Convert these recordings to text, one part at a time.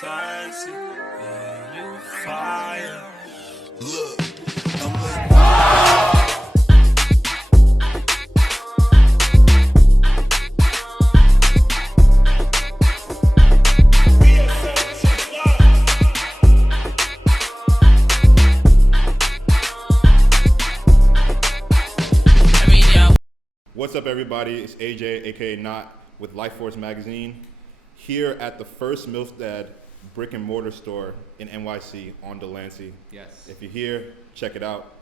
sexy, yeah, you fire. Look, I'm like, What's up, everybody? It's AJ, aka Not, with Lifeforce Magazine, here at the first Milfdad brick and mortar store in NYC on Delancey. Yes. If you're here, check it out.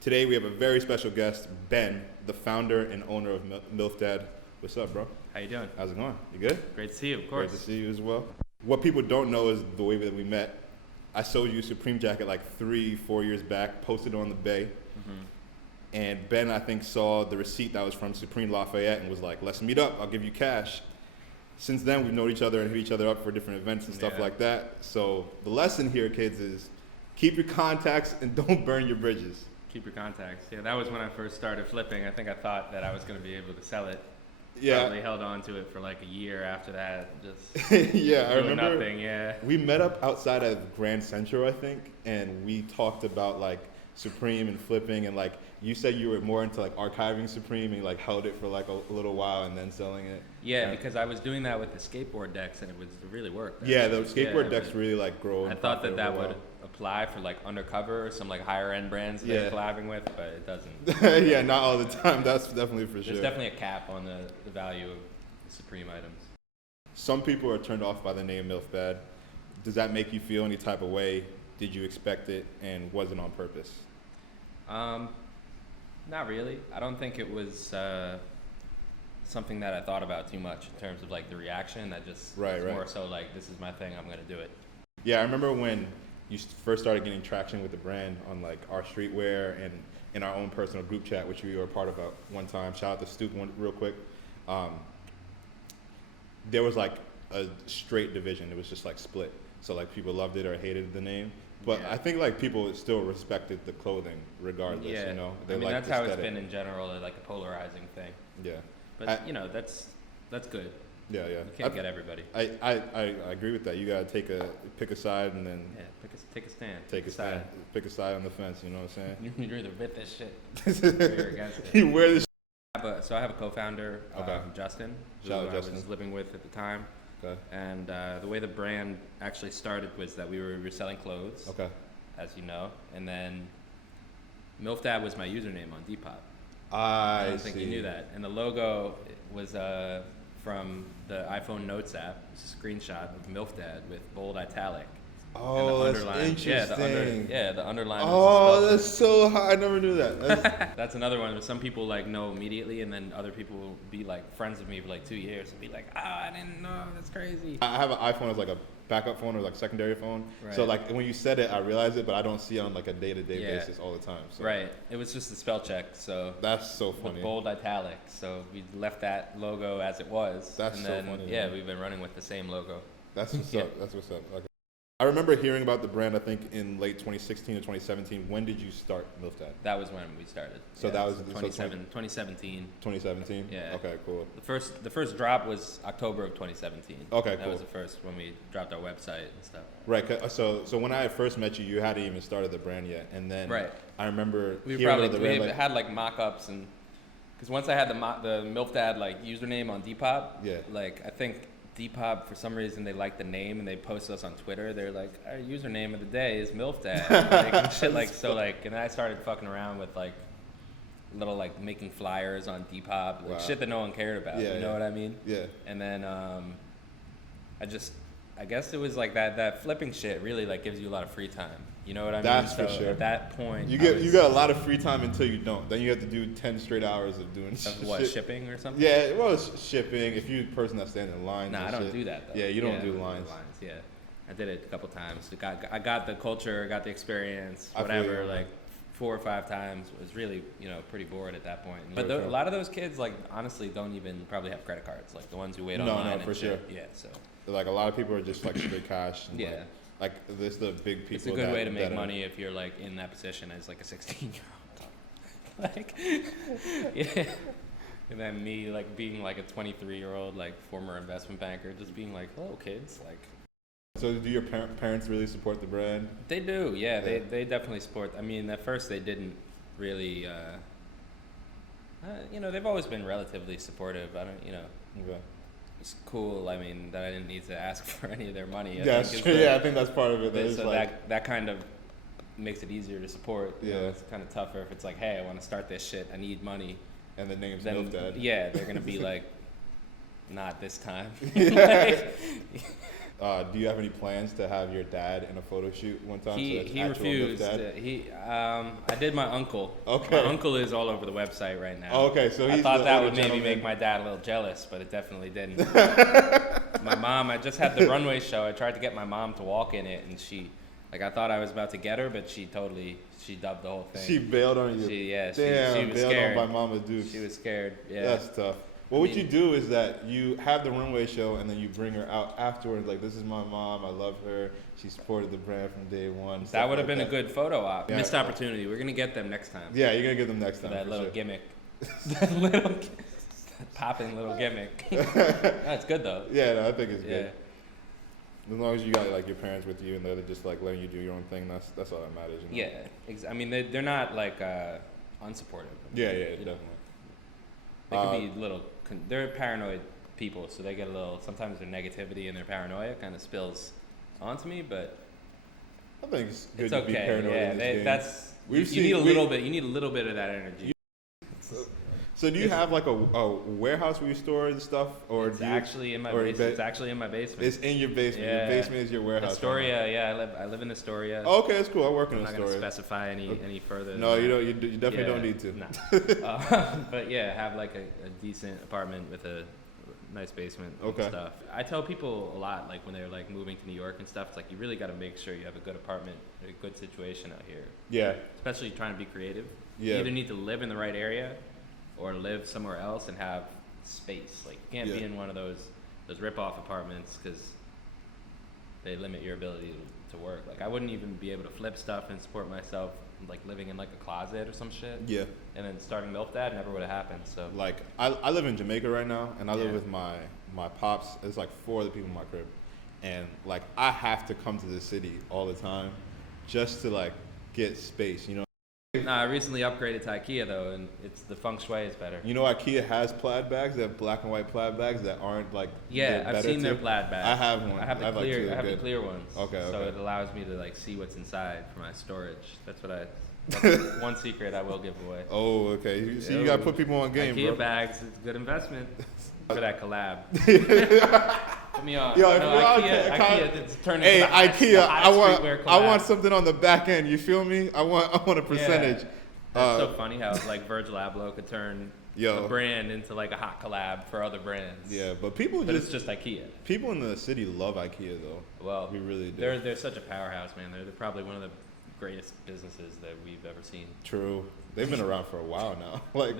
Today we have a very special guest, Ben, the founder and owner of Milfdad. What's up, bro? How you doing? How's it going? You good? Great to see you, of course. Great to see you as well. What people don't know is the way that we met. I sold you a Supreme jacket like 3-4 years back, posted on the Bay. Mm-hmm. And Ben, I think, saw the receipt that was from Supreme Lafayette and was like, let's meet up, I'll give you cash. Since then, we've known each other and hit each other up for different events and stuff like that. So the lesson here, kids, is keep your contacts and don't burn your bridges. Keep your contacts. Yeah, that was when I first started flipping. I think I thought that I was going to be able to sell it. Yeah. Probably held on to it for like a year after that. Just yeah, I remember. Nothing, yeah. We met up outside of Grand Central, I think, and we talked about like Supreme and flipping, and like you said you were more into like archiving Supreme and like held it for like a little while and then selling it. Yeah, because I was doing that with the skateboard decks and it really worked. Yeah, the skateboard decks really like grow. I thought that would apply for like undercover or some like higher end brands that they're collabing with, but it doesn't. Yeah, not all the time. That's definitely for sure. There's definitely a cap on the value of the Supreme items. Some people are turned off by the name Milfdad. Does that make you feel any type of way? Did you expect it, and was it on purpose? Not really. I don't think it was something that I thought about too much in terms of like the reaction. I just more so like, this is my thing, I'm gonna do it. Yeah, I remember when you first started getting traction with the brand on like our streetwear and in our own personal group chat, which we were a part of at one time. Shout out to Stoop real quick. There was like a straight division. It was just like split. So like people loved it or hated the name. But I think like people still respected the clothing regardless, you know. I mean, that's how it's been in general, like a polarizing thing. Yeah. But you know, that's good. Yeah, yeah. You can't get everybody. I agree with that. You gotta pick a side and then take a stand. Pick a side on the fence. You know what I'm saying? You're either with this shit or you're against it. You wear this. So I have a co-founder, Justin, who I was living with at the time. Okay. And the way the brand actually started was that we were reselling clothes, as you know, and then Milfdad was my username on Depop. I don't think you knew that. And the logo was from the iPhone Notes app. It's a screenshot of Milfdad with bold italic. Oh, that's interesting. The underline. Oh, that's so high. I never knew that. That's another one. Some people like know immediately, and then other people will be like friends with me for like 2 years and be like, I didn't know. That's crazy. I have an iPhone as like a backup phone or like secondary phone. Right. So like when you said it, I realized it, but I don't see it on like a day-to-day basis all the time. So. Right. It was just a spell check. So that's so funny. With bold italic. So we left that logo as it was. That's and then, so funny. Yeah, we've been running with the same logo. That's what's up. That's what's up. Okay. I remember hearing about the brand, I think, in late 2016 or 2017. When did you start Milfdad? That was when we started. So that was 2017. 2017? Yeah. Okay, cool. The first drop was October of 2017. Okay, cool. That was the first when we dropped our website and stuff. Right. So when I first met you, you hadn't even started the brand yet. And then I remember we had like mock-ups, and because once I had the Milfdad like username on Depop, like I think Depop, for some reason, they like the name and they post us on Twitter. They're like, our username of the day is Milfdad. And shit like, so like, and I started fucking around with like little like making flyers on Depop, like shit that no one cared about. You know what I mean? Yeah. And then I guess it was like that flipping shit really like gives you a lot of free time. You know what I mean? That's for sure. At that point, you got a lot of free time until you don't. Then you have to do 10 straight hours of doing what, shipping or something? Yeah, well, it's shipping. If you're the person that's standing in line. Nah, I don't do that though. Yeah, you don't do lines. Yeah, I did it a couple times. I got the culture, got the experience, whatever. Like 4 or 5 times. Was really pretty bored at that point. But a lot of those kids like honestly don't even probably have credit cards. Like the ones who wait online. No, for sure. Yeah, so. Like a lot of people are just like straight cash. And like this the big people. It's a good way to make money if you're like in that position as like a 16-year-old. Like, yeah. And then me like being like a 23-year-old like former investment banker, just being like, hello kids, like So do your parents really support the brand? They do, yeah. They definitely support. I mean, at first they didn't really. They've always been relatively supportive. I don't, Okay. It's cool. I mean, that I didn't need to ask for any of their money. I think that's part of it. So that kind of makes it easier to support. It's kind of tougher if it's like, hey, I want to start this shit. I need money. And the name's Milfdad. Yeah, they're gonna be like, not this time. Do you have any plans to have your dad in a photo shoot one time? He refused. I did my uncle. Okay. My uncle is all over the website right now. Oh, okay, so I thought that would maybe make my dad a little jealous, but it definitely didn't. My mom, I just had the runway show. I tried to get my mom to walk in it, and I thought I was about to get her, but she dubbed the whole thing. She bailed on you. She was bailed scared. on by Mama Dukes. She was scared. Yeah. That's tough. What you do is that you have the runway show and then you bring her out afterwards. Like, this is my mom. I love her. She supported the brand from day one. That would have been a good photo op. Yeah. Missed opportunity. We're gonna get them next time. Yeah, you're gonna get them next time. That little gimmick. That little popping little gimmick. That's good though. Yeah, no, I think it's good. As long as you got like your parents with you and they're just like letting you do your own thing, that's all that matters. Yeah, I mean they're not like unsupportive. Yeah, definitely. They can be little. They're paranoid people, so they get a little. Sometimes their negativity and their paranoia kind of spills onto me, but I think it's good it's to okay. be paranoid. Yeah, in this that's game. you need a little bit. You need a little bit of that energy. So do you have like a warehouse where you store the stuff, or it's actually in my basement? It's actually in my basement. It's in your basement. Yeah. Your basement is your warehouse. Astoria, I live in Astoria. Oh, okay, that's cool. I work in Astoria. I'm not gonna specify any further. No, you don't. You definitely don't need to. Nah. But yeah, have like a decent apartment with a nice basement and stuff. I tell people a lot, like when they're like moving to New York and stuff, it's like you really got to make sure you have a good apartment, a good situation out here. Yeah. Especially trying to be creative. Yeah. You either need to live in the right area or live somewhere else and have space. Like you can't be in one of those rip-off apartments because they limit your ability to work. Like I wouldn't even be able to flip stuff and support myself like living in like a closet or some shit. Yeah. And then starting Milfdad never would have happened. So like I live in Jamaica right now, and I live with my pops. There's like 4 other people in my crib, and like I have to come to the city all the time just to like get space, you know. Nah, I recently upgraded to IKEA though, and it's the feng shui is better. You know, IKEA has plaid bags. They have black and white plaid bags that aren't like. Yeah, I've seen their plaid bags. I have one. I have the clear. I have the clear ones. Okay. So it allows me to like see what's inside for my storage. That's one secret I will give away. Oh, okay. You gotta put people on game, IKEA bro. bags is a good investment for that collab. Put me on. Yo, IKEA it's turning. Hey, IKEA, I want something on the back end. You feel me? I want a percentage. That's so funny how like Virgil Abloh could turn a brand into like a hot collab for other brands. Yeah, but it's just IKEA. People in the city love IKEA though. Well, we really do. They're such a powerhouse, man. They're probably one of the greatest businesses that we've ever seen. True. They've been around for a while now. Like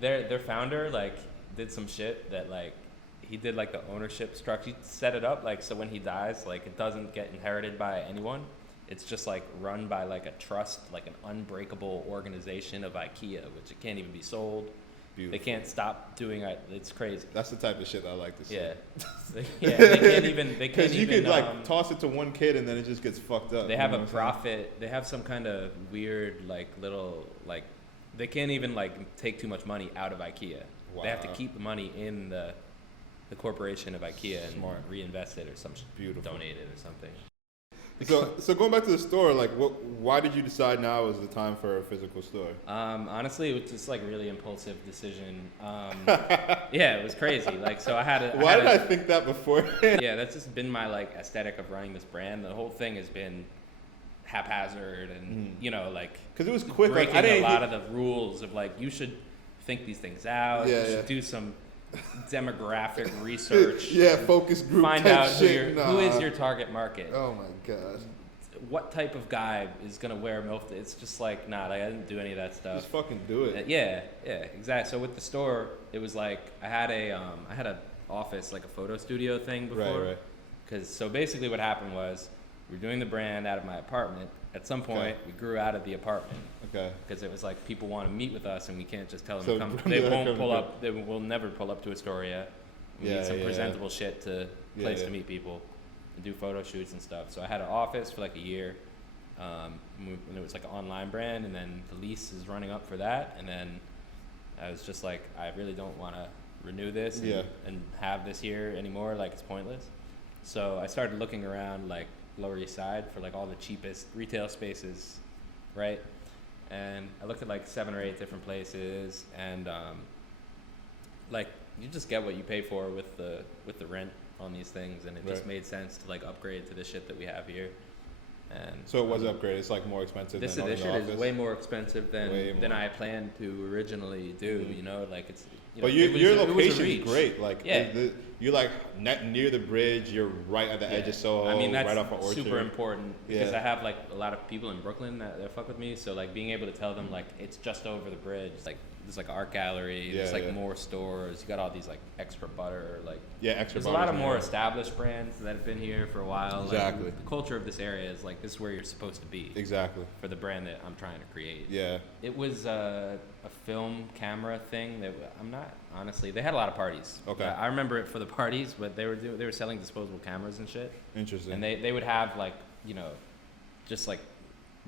their founder like did some shit that like he did like the ownership structure. He set it up like so when he dies, like it doesn't get inherited by anyone. It's just like run by like a trust, like an unbreakable organization of IKEA, which it can't even be sold. Beautiful. They can't stop doing it. It's crazy. That's the type of shit I like to see. Yeah. They can't even. Because you could like toss it to one kid and then it just gets fucked up. They have a profit. They have some kind of weird like little like. They can't even like take too much money out of IKEA. Wow. They have to keep the money in the corporation of IKEA and reinvest it or some donate it or something. So going back to the store, like, why did you decide now is the time for a physical store? Honestly, it was just like a really impulsive decision. Yeah, it was crazy. Like, so I had Why did I think that before? Yeah, that's just been my like aesthetic of running this brand. The whole thing has been haphazard and you know like because it was quick. Breaking a lot of the rules of like you should think these things out. You should do some demographic research. Focus group. Find out who is your target market. Oh my god. What type of guy is gonna wear Milfdad? It's just like like, I didn't do any of that stuff. Just fucking do it. Yeah, exactly. So with the store, it was like I had a office like a photo studio thing before. Right. Because so basically what happened was we were doing the brand out of my apartment. At some point, we grew out of the apartment. Okay. Because it was like people want to meet with us, and we can't just tell them to come. They won't pull up. They will never pull up to Astoria. We need some presentable shit to place to meet people. and do photo shoots and stuff. So I had an office for like a year, and it was like an online brand, and then the lease is running up for that, and then I was just like, I really don't want to renew this and have this here anymore. Like, it's pointless. So I started looking around like Lower East Side for like all the cheapest retail spaces, right? And I looked at like 7 or 8 different places, and like you just get what you pay for with the rent on these things, and it just made sense to like upgrade to the shit that we have here. And so it was upgraded. It's like more expensive. This than edition is way more expensive than I planned to originally do. You know, like it's. But your location is great. Like you're like near the bridge. You're right at the edge of Soho. I mean, that's right off of Orchard. super important because I have like a lot of people in Brooklyn that fuck with me. So like being able to tell them like it's just over the bridge. Like there's like an art gallery. There's like more stores. You got all these like extra butter. Like extra. There's a lot of more established brands that have been here for a while. Exactly. Like, the culture of this area is like this is where you're supposed to be. Exactly. For the brand that I'm trying to create. Yeah. It was a film camera thing that honestly, they had a lot of parties. Okay. I remember it for the parties, but they were selling disposable cameras and shit. Interesting. And they would have like, just like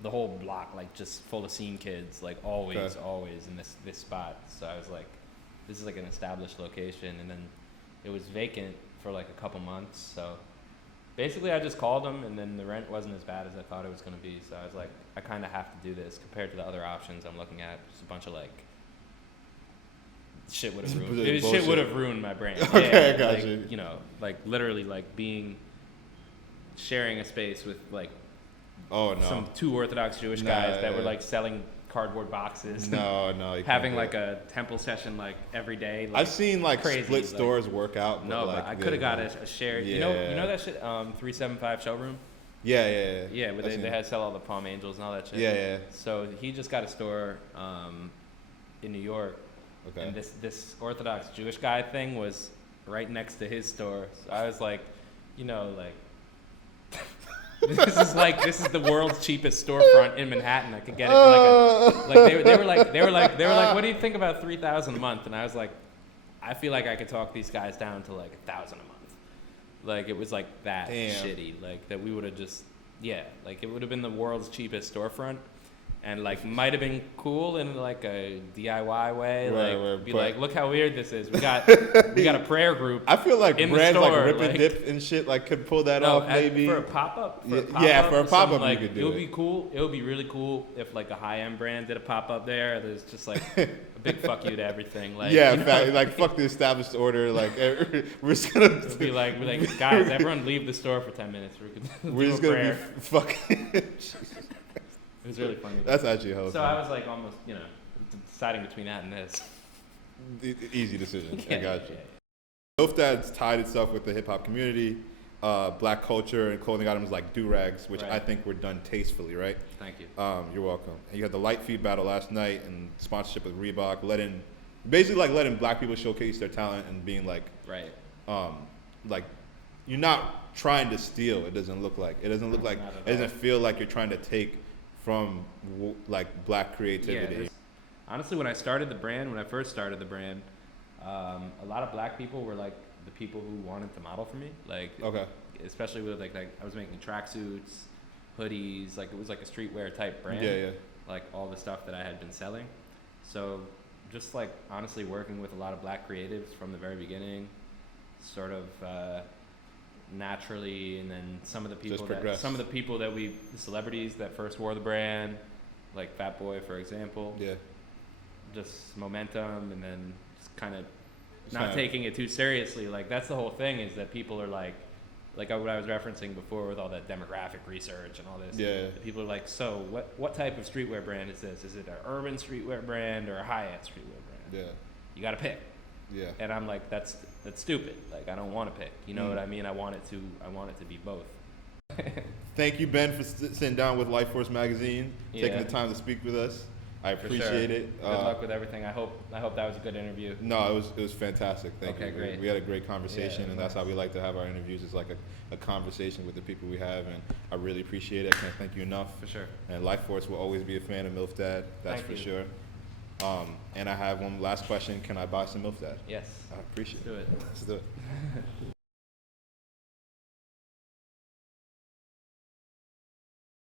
the whole block like just full of scene kids, like always in this spot. So I was like, this is like an established location, and then it was vacant for like a couple months. So basically I just called them, and then the rent wasn't as bad as I thought it was going to be. So I was like, I kind of have to do this compared to the other options I'm looking at. Just a bunch of like shit would have ruined. Shit would have ruined my brand. Okay, I got like, you. You know, like literally like sharing a space with like some 2 Orthodox Jewish guys that were like selling cardboard boxes. Having like a temple session like every day. Like, I've seen like crazy, split stores work out. No, but I could have got a shared. You know that shit. 375 showroom. Yeah. Yeah, where they had sell all the Palm Angels and all that shit. Yeah. So he just got a store in New York. Okay. And this Orthodox Jewish guy thing was right next to his store. So I was like, this is the world's cheapest storefront in Manhattan. I could get it for they were like, what do you think about $3,000 a month? And I was like, I feel like I could talk these guys down to like $1,000 a month. Like it was like that shitty. Like that we would have just like it would have been the world's cheapest storefront. And like might have been cool in like a DIY way, like look how weird this is. We got a prayer group. I feel like brands like Rip and Dip and shit like could pull that off maybe for a pop up. For a pop up, you could do it. It would be cool. It would be really cool if like a high end brand did a pop up there. There's just like a big fuck you to everything. Like like fuck the established order. Like we're just gonna be like guys, everyone leave the store for 10 minutes. We're just gonna be fucking. It was really funny. That's actually a hell of So I was like almost, deciding between that and this. Easy decision. I got you. Milfdad's tied itself with the hip hop community, black culture, and clothing items like do-rags, which I think were done tastefully, right? Thank you. You're welcome. And you had the Light Feed battle last night and sponsorship with Reebok, letting black people showcase their talent and being like, like you're not trying to steal. It doesn't look like. It doesn't feel like you're trying to take from like black creativity. Yeah, honestly, when I first started the brand, a lot of black people were like the people who wanted to model for me. Like, especially with like I was making tracksuits, hoodies, like it was like a streetwear type brand. Yeah. Like all the stuff that I had been selling. So just like honestly working with a lot of black creatives from the very beginning, sort of naturally, and then some of the people the celebrities that first wore the brand, like Fat Boy for example, just momentum, and then just kind of not taking it too seriously. Like that's the whole thing, is that people are like what I was referencing before with all that demographic research and all this. People are like, so what type of streetwear brand is this? Is it an urban streetwear brand or a high-end streetwear brand? You gotta pick. And I'm like, that's stupid. Like I don't want to pick. You know what I mean? I want it to be both. Thank you, Ben, for sitting down with Lifeforce Magazine, taking the time to speak with us. I appreciate it. Good luck with everything. I hope that was a good interview. No, it was fantastic. Thank you. Great. We had a great conversation, and that's how we like to have our interviews. It's like a conversation with the people we have, and I really appreciate it. I can't thank you enough. For sure. And Lifeforce will always be a fan of Milfdad. That's for sure. And I have one last question. Can I buy some Milfdad? Yes. I appreciate it. Let's do it. Let's do it.